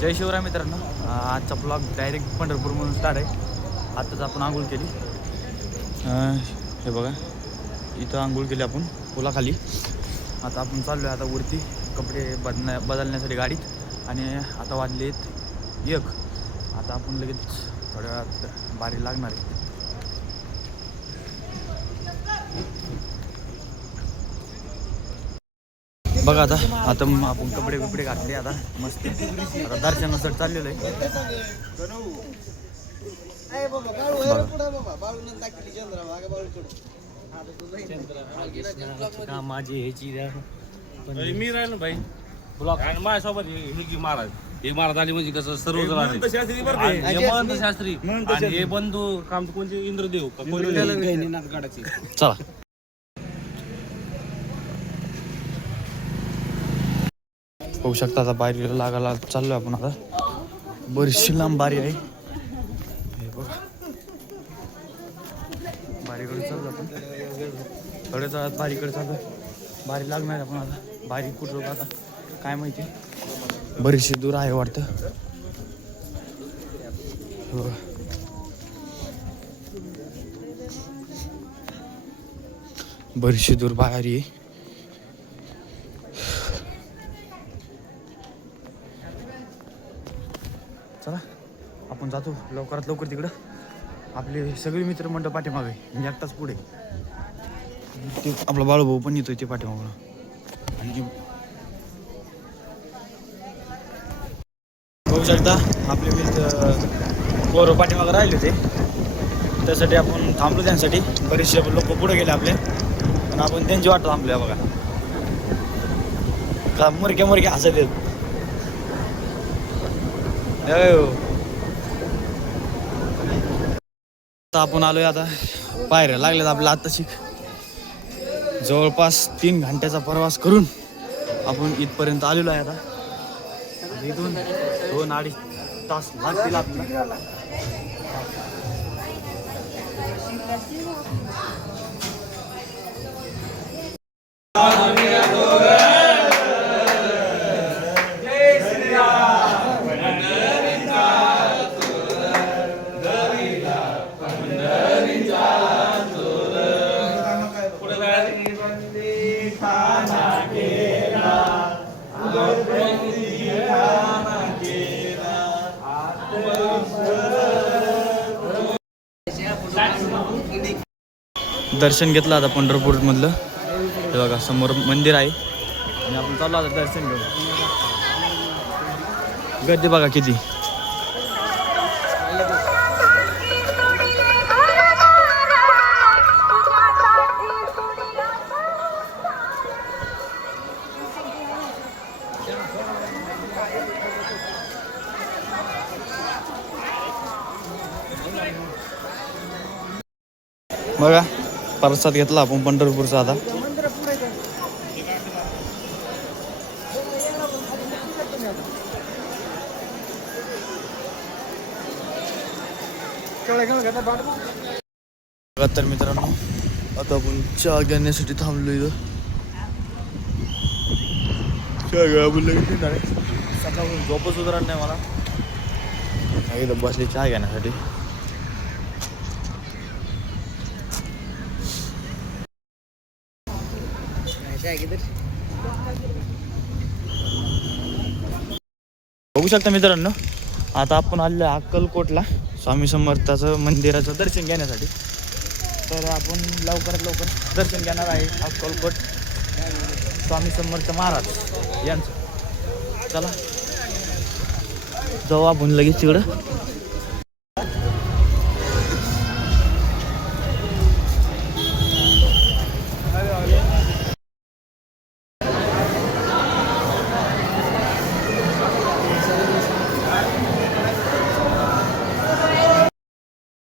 जय शिवराय मित्रांनो, आजचा blog direct पंढरपूरमधून start आहे. आत्ताच आपण आंघोळ केली. हे बघा, इथं आंघोळ केली आपण पुलाखाली. आता आपण चाललो आहे आता वरती कपडे बदलण्यासाठी गाडीत. आणि आता वाजलेत 1. आता आपण लगेच थोड्या वेळात बारी लागणार आहे. बघा आता आपण कपडे घातले. आता मस्त आता दर्शनासाठी चाललेलं आहे. माझी ह्याची मी राहिलो भाई ब्लॉक आणि माझ्यासोबत हे महाराज आली म्हणजे कसं सर्वजण शास्त्री आणि हे बंधू काम कोणते इंद्रदेव चला. होऊ शकता आता बारीला लागायला चाललोय आपण. आता बरीचशी लांब बारी आहे. हे बघा, बारीकडे चाललो आपण. थोड्याच वेळात बारीकडे चालू. बारी लागणार आपण. आता बारी कुठं आता काय माहिती, बरीचशी दूर आहे वाटतं. बरीचशी दूर बारी आहे. चला आपण जातो लवकरात लवकर तिकडं. आपले सगळे मित्र मंडळ पाठीमागे, मी एकटाच पुढे. ते आपला बाळूभाऊ पण येतोय ते पाठीमागून. आणि बघू शकता आपले मित्र पोरं पाठीमागं राहिले होते, त्यासाठी आपण थांबलो. त्यांसाठी बरेचसे लोक पुढे गेले आपले, पण आपण त्यांची वाट थांबलो. बघा का मुरक्या हसत येत. आता आपण आलोय. आता पायऱ्या लागल्यात आपल्या. आत्ताशी जवळपास 3 घंट्याचा प्रवास करून आपण इथपर्यंत आलेलो आहे. आता इथून 2-2.5 तास लागतील आपल्याला. दर्शन घेतलं आता पंढरपूरमधलं. हे बघा समोर मंदिर आहे आणि आपण चाललो आता दर्शन घेऊन. गर्दी बघा किती. बघा प्रसाद घेतला आपण पंढरपूरचा. आता तर मित्रांनो, आता आपण चहा घेण्यासाठी थांबलो इथं. चहा घ्या बोललं की सकाळपासून झोपच उतरत नाही मला. इथं बसले चहा घेण्यासाठी. बघू शकता मित्रांनो, आता आपण आलेलो अक्कलकोटला स्वामी समर्थाचं मंदिराचं दर्शन घेण्यासाठी. तर आपण लवकरात लवकर दर्शन घेणार आहे अक्कलकोट स्वामी समर्थ महाराज यांचं. चला जाऊ आपण लगेच तिकडं.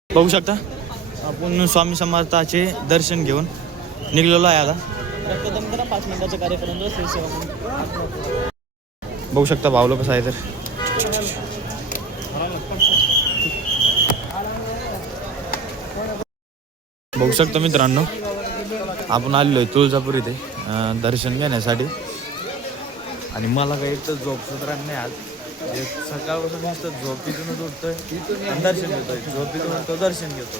बघू शकता आपण स्वामी समर्थाचे दर्शन घेऊन निघलेलो आहे. आता 5 मिनिटाचा कार्यक्रम. बघू शकता भावलं कसं आहे. तर बघू शकता मित्रांनो, आपण आलेलो आहे तुळजापूर इथे दर्शन घेण्यासाठी. आणि मला काही तर झोप सुधारणार नाही आज. सकाळपासून नुसतं झोपेतूनच उठतोय आणि दर्शन घेतोय, झोपेतून उठतो दर्शन घेतो.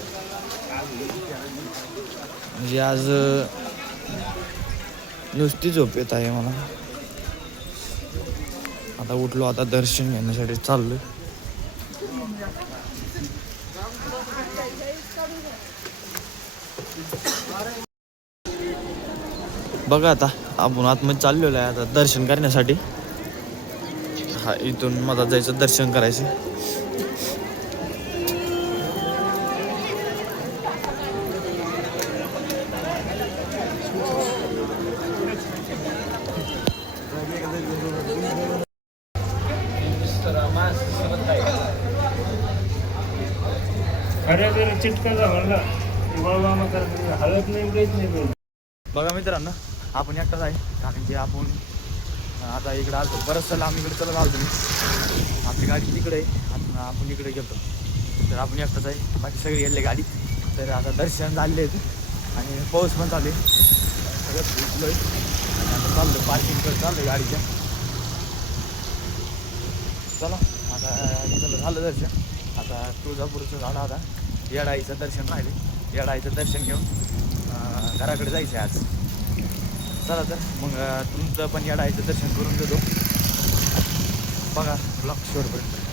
म्हणजे आज नुसती झोप येत आहे मला. आता उठलो, आता दर्शन घेण्यासाठी चाललोय. बघा आता आपण आतमध्ये चाललेलो आहे आता दर्शन करण्यासाठी. हा, इथून मला जायचं दर्शन करायचं. बघा मित्रांनो, आपण एकटाच आहे, कारण की आपण आता इकडे आलो बरंचसं लांब इकडे चलत आलो. तुम्ही आपली गाडी तिकडे आहे, आपण इकडे गेलो तर आपण एकटाच आहे, बाकी सगळे गेले गाडी. तर आता दर्शन झाले आणि पाऊस पण चालू आहे, सगळं भिजलो आहे आणि आता चाललो पार्किंगकडे चाललो गाडीच्या. चला आता चला झालं दर्शन. आता तुळजापूरचं झालं, आता येडाईचं दर्शन राहिले. येडाईचं दर्शन घेऊन घराकडे जायचं आहे आज. चला तर मग तुमचं पण येडाईचं दर्शन करून देतो. बघा ब्लॉग शेवटपर्यंत.